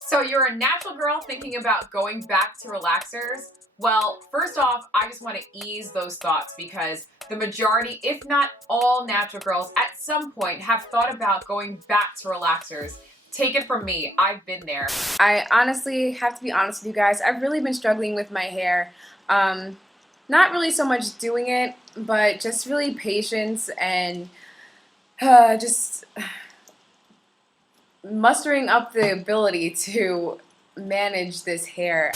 So you're a natural girl thinking about going back to relaxers? Well, first off, I just want to ease those thoughts because the majority, if not all natural girls at some point have thought about going back to relaxers. Take it from me, I've been there. I honestly have to be honest with you guys. I've really been struggling with my hair. Not really so much doing it, but just really patience and just mustering up the ability to manage this hair.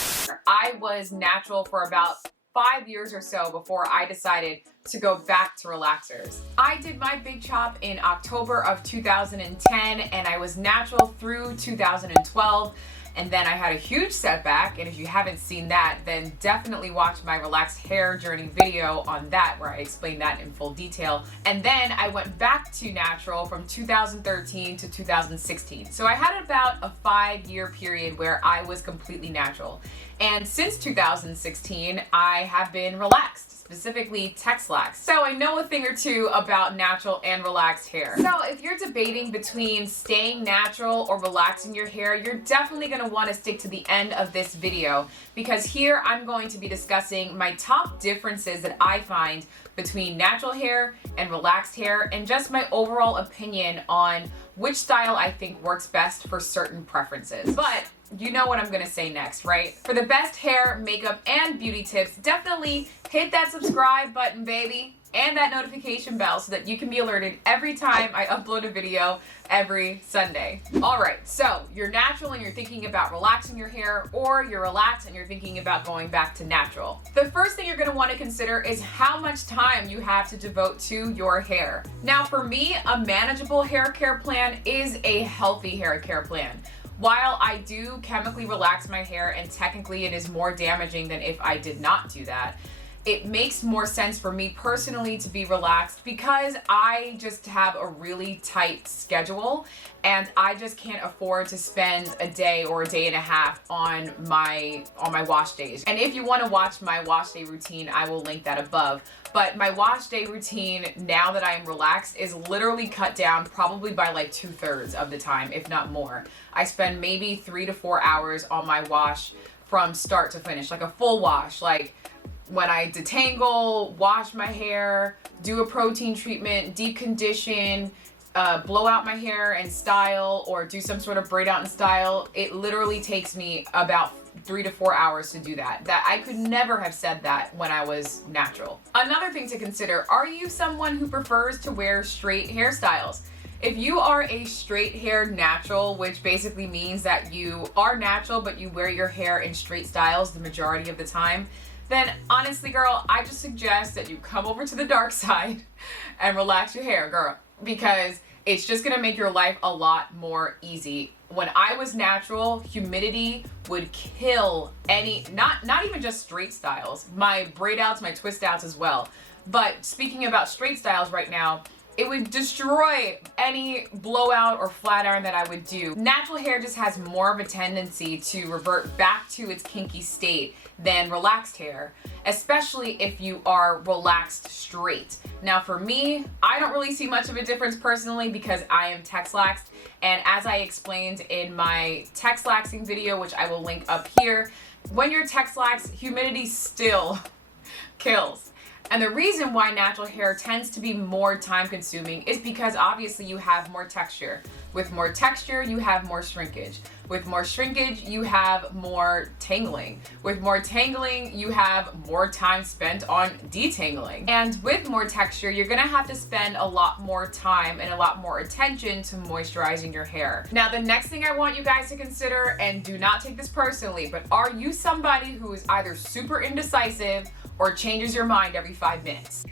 I was natural for about 5 years or so before I decided to go back to relaxers. I did my big chop in October of 2010 and I was natural through 2012. And then I had a huge setback, and if you haven't seen that, then definitely watch my relaxed hair journey video on that where I explain that in full detail. And then I went back to natural from 2013 to 2016. So I had about a 5-year period where I was completely natural. And since 2016, I have been relaxed, specifically Texlaxed. So I know a thing or two about natural and relaxed hair. So if you're debating between staying natural or relaxing your hair, you're definitely going to want to stick to the end of this video because here I'm going to be discussing my top differences that I find between natural hair and relaxed hair and just my overall opinion on which style I think works best for certain preferences. But you know what I'm gonna say next, right? For the best hair, makeup, and beauty tips, definitely hit that subscribe button, baby, and that notification bell so that you can be alerted every time I upload a video every Sunday. All right, so you're natural and you're thinking about relaxing your hair, or you're relaxed and you're thinking about going back to natural. The first thing you're gonna wanna consider is how much time you have to devote to your hair. Now, for me, a manageable hair care plan is a healthy hair care plan. While I do chemically relax my hair, and technically it is more damaging than if I did not do that, it makes more sense for me personally to be relaxed because I just have a really tight schedule and I just can't afford to spend a day or a day and a half on my wash days. And if you want to watch my wash day routine, I will link that above. But my wash day routine, now that I am relaxed, is literally cut down probably by like 2/3 of the time, if not more. I spend maybe 3 to 4 hours on my wash from start to finish, like a full wash, like when I detangle, wash my hair, do a protein treatment, deep condition, blow out my hair and style, or do some sort of braid out and style, it literally takes me about 3 to 4 hours to do that. That I could never have said that when I was natural. Another thing to consider, are you someone who prefers to wear straight hairstyles? If you are a straight hair natural, which basically means that you are natural but you wear your hair in straight styles the majority of the time, then honestly, girl, I just suggest that you come over to the dark side and relax your hair, girl, because it's just gonna make your life a lot more easy. When I was natural, humidity would kill any, not even just straight styles, my braid outs, my twist outs as well. But speaking about straight styles right now, it would destroy any blowout or flat iron that I would do. Natural hair just has more of a tendency to revert back to its kinky state than relaxed hair, especially if you are relaxed straight. Now for me, I don't really see much of a difference personally because I am Texlaxed, and as I explained in my Texlaxing video, which I will link up here, when you're Texlaxed, humidity still kills. And the reason why natural hair tends to be more time consuming is because obviously you have more texture. With more texture, you have more shrinkage. With more shrinkage, you have more tangling. With more tangling, you have more time spent on detangling. And with more texture, you're gonna have to spend a lot more time and a lot more attention to moisturizing your hair. Now, the next thing I want you guys to consider, and do not take this personally, but are you somebody who is either super indecisive or changes your mind every 5 minutes?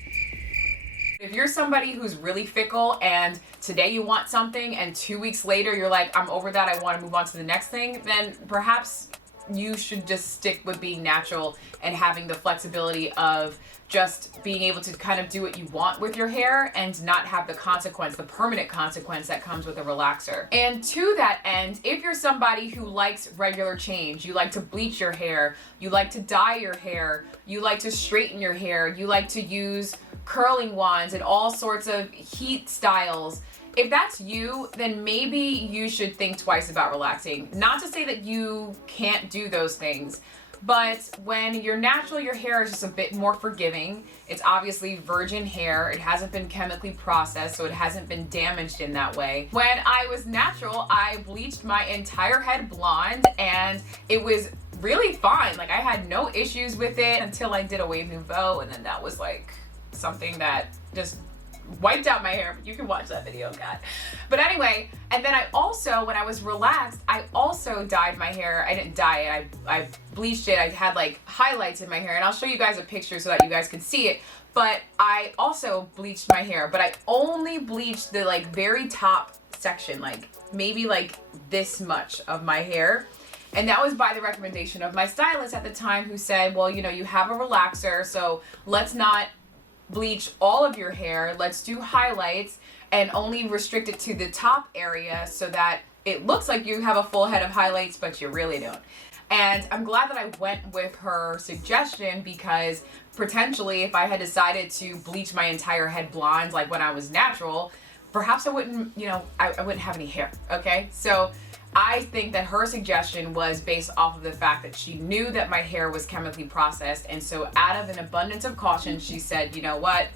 If you're somebody who's really fickle and today you want something and 2 weeks later you're like, I'm over that, I want to move on to the next thing, then perhaps you should just stick with being natural and having the flexibility of just being able to kind of do what you want with your hair and not have the consequence, the permanent consequence that comes with a relaxer. And to that end, if you're somebody who likes regular change, you like to bleach your hair, you like to dye your hair, you like to straighten your hair, you like to use curling wands and all sorts of heat styles, If that's you, then maybe you should think twice about relaxing. Not to say that you can't do those things, but when you're natural, your hair is just a bit more forgiving. It's obviously virgin hair. It hasn't been chemically processed, so it hasn't been damaged in that way. When I was natural, I bleached my entire head blonde, and it was really fine. Like, I had no issues with it until I did a wave nouveau, and then that was like something that just wiped out my hair. But you can watch that video, God. But anyway, and then I also, when I was relaxed, I also dyed my hair. I didn't dye it, I bleached it. I had like highlights in my hair, and I'll show you guys a picture so that you guys can see it. But I also bleached my hair, but I only bleached the like very top section, like maybe like this much of my hair. And that was by the recommendation of my stylist at the time, who said, well, you know, you have a relaxer, so let's not bleach all of your hair. Let's do highlights and only restrict it to the top area so that it looks like you have a full head of highlights, but you really don't. And I'm glad that I went with her suggestion, because potentially if I had decided to bleach my entire head blonde like when I was natural, perhaps I wouldn't, you know, I wouldn't have any hair, okay? So I think that her suggestion was based off of the fact that she knew that my hair was chemically processed, and so out of an abundance of caution, she said, you know what,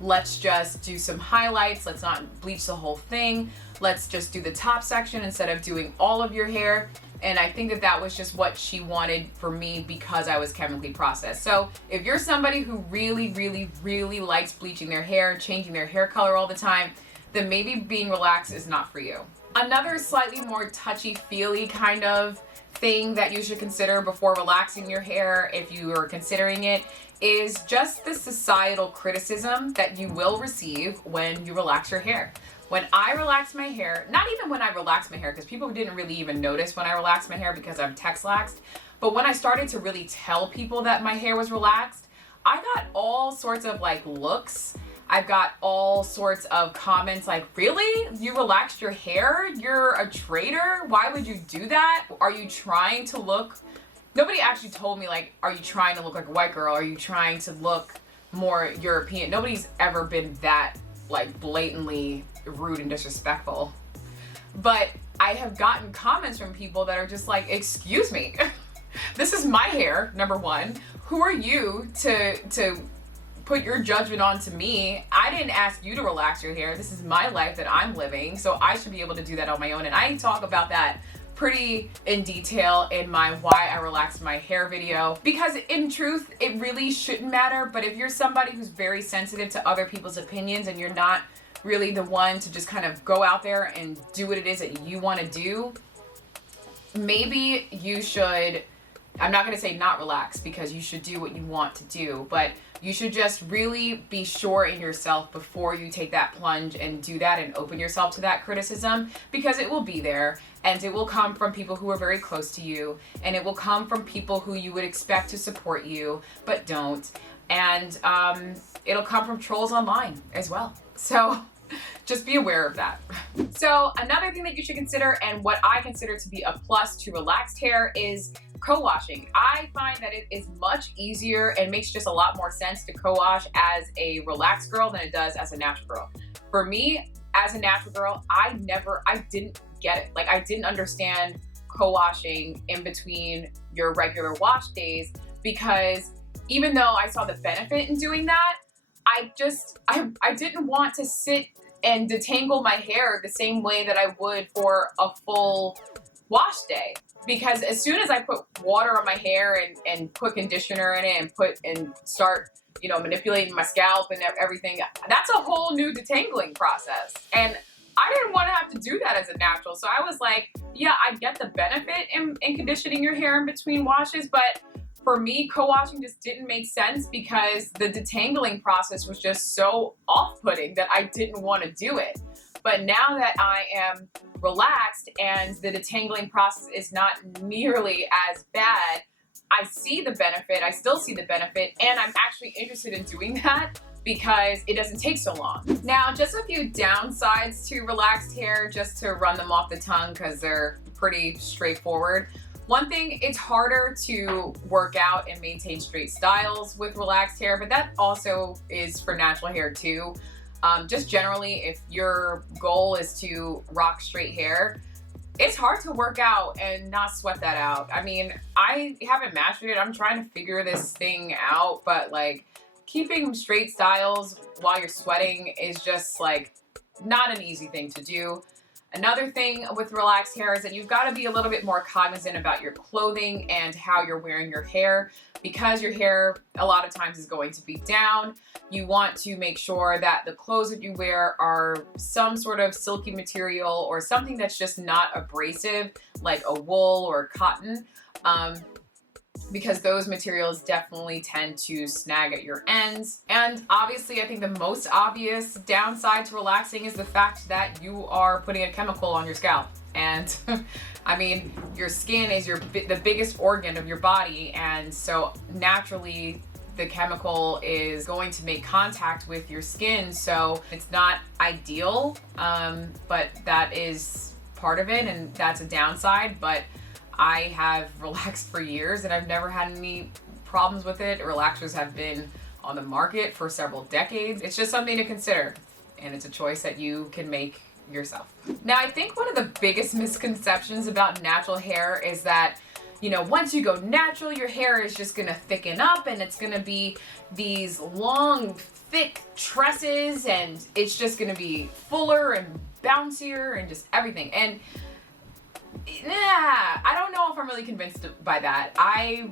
let's just do some highlights, let's not bleach the whole thing, let's just do the top section instead of doing all of your hair. And I think that that was just what she wanted for me, because I was chemically processed. So if you're somebody who really, really, really likes bleaching their hair, changing their hair color all the time, then maybe being relaxed is not for you. Another slightly more touchy-feely kind of thing that you should consider before relaxing your hair, if you are considering it, is just the societal criticism that you will receive when you relax your hair. When I relax my hair, not even when I relax my hair, because people didn't really even notice when I relaxed my hair because I'm Texlaxed, but when I started to really tell people that my hair was relaxed, I got all sorts of like looks. I've got all sorts of comments like, really? You relaxed your hair? You're a traitor? Why would you do that? Are you trying to look... Nobody actually told me like, are you trying to look like a white girl? Are you trying to look more European? Nobody's ever been that like blatantly rude and disrespectful. But I have gotten comments from people that are just like, excuse me, this is my hair, number one. Who are you to put your judgment on to me? I didn't ask you to relax your hair. This is my life that I'm living, so I should be able to do that on my own. And I talk about that pretty in detail in my why I relaxed my hair video, because in truth, it really shouldn't matter. But if you're somebody who's very sensitive to other people's opinions and you're not really the one to just kind of go out there and do what it is that you want to do, maybe you should, I'm not going to say not relax, because you should do what you want to do, but you should just really be sure in yourself before you take that plunge and do that and open yourself to that criticism, because it will be there, and it will come from people who are very close to you, and it will come from people who you would expect to support you but don't, and it'll come from trolls online as well. So just be aware of that. So another thing that you should consider, and what I consider to be a plus to relaxed hair, is co-washing. I find that it is much easier and makes just a lot more sense to co-wash as a relaxed girl than it does as a natural girl. For me, as a natural girl, I didn't get it. Like, I didn't understand co-washing in between your regular wash days, because even though I saw the benefit in doing that, I didn't want to sit and detangle my hair the same way that I would for a full wash day. Because as soon as I put water on my hair and put conditioner in it and start, you know, manipulating my scalp and everything, that's a whole new detangling process. And I didn't want to have to do that as a natural. So I was like, yeah, I get the benefit in conditioning your hair in between washes, but for me, co-washing just didn't make sense, because the detangling process was just so off-putting that I didn't want to do it. But now that I am relaxed and the detangling process is not nearly as bad, I see the benefit, I still see the benefit, and I'm actually interested in doing that because it doesn't take so long. Now, just a few downsides to relaxed hair, just to run them off the tongue because they're pretty straightforward. One thing, it's harder to work out and maintain straight styles with relaxed hair, but that also is for natural hair too. Just generally, if your goal is to rock straight hair, it's hard to work out and not sweat that out. I mean, I haven't mastered it. I'm trying to figure this thing out, but like keeping straight styles while you're sweating is just like not an easy thing to do. Another thing with relaxed hair is that you've got to be a little bit more cognizant about your clothing and how you're wearing your hair, because your hair a lot of times is going to be down. You want to make sure that the clothes that you wear are some sort of silky material or something that's just not abrasive, like a wool or cotton. Because those materials definitely tend to snag at your ends. And obviously, I think the most obvious downside to relaxing is the fact that you are putting a chemical on your scalp. And I mean, your skin is the biggest organ of your body, and so naturally the chemical is going to make contact with your skin, so it's not ideal, but that is part of it, and that's a downside. But I have relaxed for years and I've never had any problems with it. Relaxers have been on the market for several decades. It's just something to consider, and it's a choice that you can make yourself. Now, I think one of the biggest misconceptions about natural hair is that, you know, once you go natural, your hair is just gonna thicken up and it's gonna be these long, thick tresses and it's just gonna be fuller and bouncier and just everything. And I don't know if I'm really convinced by that. I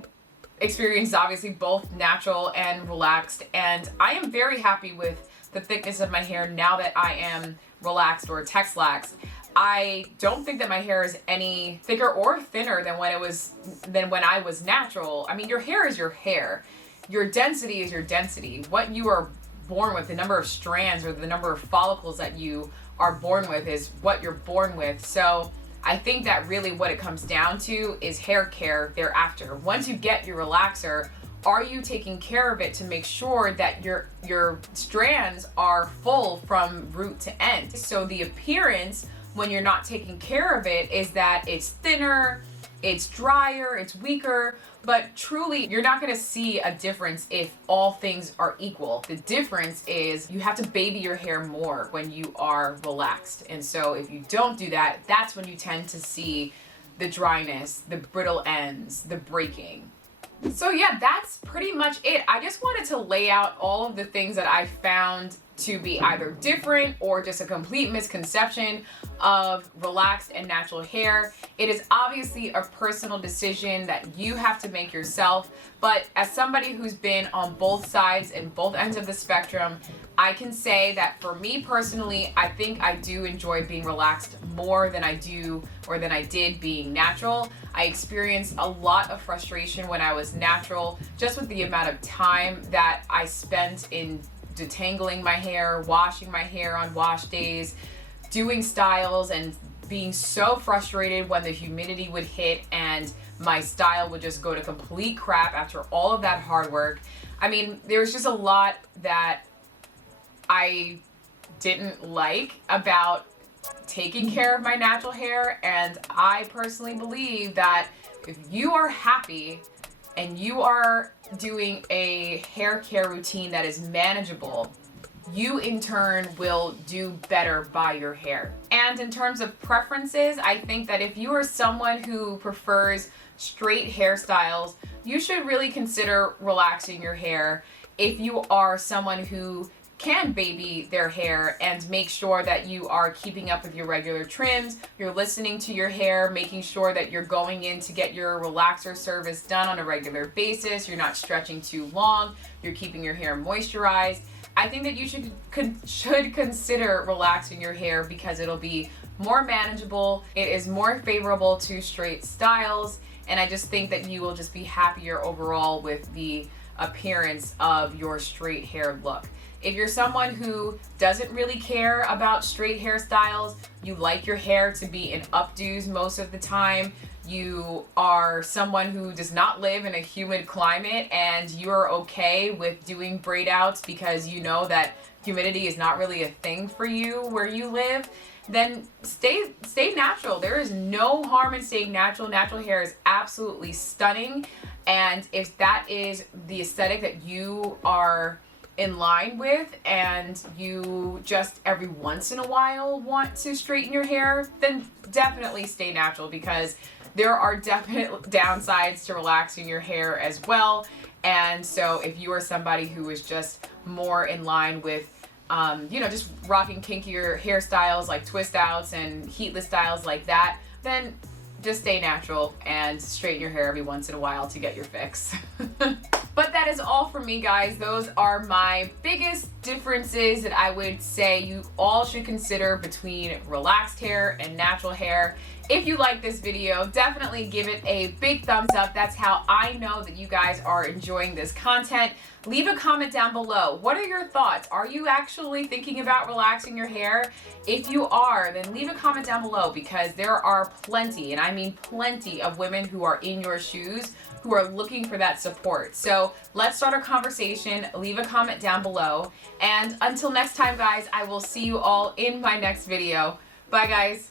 experienced obviously both natural and relaxed, and I am very happy with the thickness of my hair now that I am relaxed or Texlaxed. I don't think that my hair is any thicker or thinner than when I was natural. I mean, your hair is your hair. Your density is your density. What you are born with, the number of strands or the number of follicles that you are born with is what you're born with. So I think that really what it comes down to is hair care thereafter. Once you get your relaxer, are you taking care of it to make sure that your strands are full from root to end? So the appearance when you're not taking care of it is that it's thinner, it's drier, it's weaker, but truly you're not gonna see a difference if all things are equal. The difference is you have to baby your hair more when you are relaxed. And so if you don't do that, that's when you tend to see the dryness, the brittle ends, the breaking. So yeah, that's pretty much it. I just wanted to lay out all of the things that I found to be either different or just a complete misconception of relaxed and natural hair. It is obviously a personal decision that you have to make yourself, but as somebody who's been on both sides and both ends of the spectrum, I can say that for me personally, I think I do enjoy being relaxed more than I do or than I did being natural. I experienced a lot of frustration when I was natural, just with the amount of time that I spent in detangling my hair, washing my hair on wash days, doing styles, and being so frustrated when the humidity would hit and my style would just go to complete crap after all of that hard work. I mean, there was just a lot that I didn't like about taking care of my natural hair, and I personally believe that if you are happy and you are doing a hair care routine that is manageable, you in turn will do better by your hair. And in terms of preferences, I think that if you are someone who prefers straight hairstyles, you should really consider relaxing your hair. If you are someone who can baby their hair and make sure that you are keeping up with your regular trims, you're listening to your hair, making sure that you're going in to get your relaxer service done on a regular basis, you're not stretching too long, you're keeping your hair moisturized, I think that you should consider relaxing your hair because it'll be more manageable, it is more favorable to straight styles, and I just think that you will just be happier overall with the appearance of your straight hair look. If you're someone who doesn't really care about straight hairstyles, you like your hair to be in updos most of the time, you are someone who does not live in a humid climate and you're okay with doing braid outs because you know that humidity is not really a thing for you where you live, then stay natural. There is no harm in staying natural. Natural hair is absolutely stunning. And if that is the aesthetic that you are in line with, and you just every once in a while want to straighten your hair, then definitely stay natural, because there are definite downsides to relaxing your hair as well. And so if you are somebody who is just more in line with just rocking kinkier hairstyles like twist outs and heatless styles like that, then just stay natural and straighten your hair every once in a while to get your fix. But that is all from me, guys. Those are my biggest differences that I would say you all should consider between relaxed hair and natural hair. If you like this video, definitely give it a big thumbs up. That's how I know that you guys are enjoying this content. Leave a comment down below. What are your thoughts? Are you actually thinking about relaxing your hair? If you are, then leave a comment down below, because there are plenty, and I mean plenty, of women who are in your shoes who are looking for that support. So let's start a conversation. Leave a comment down below. And until next time, guys, I will see you all in my next video. Bye, guys.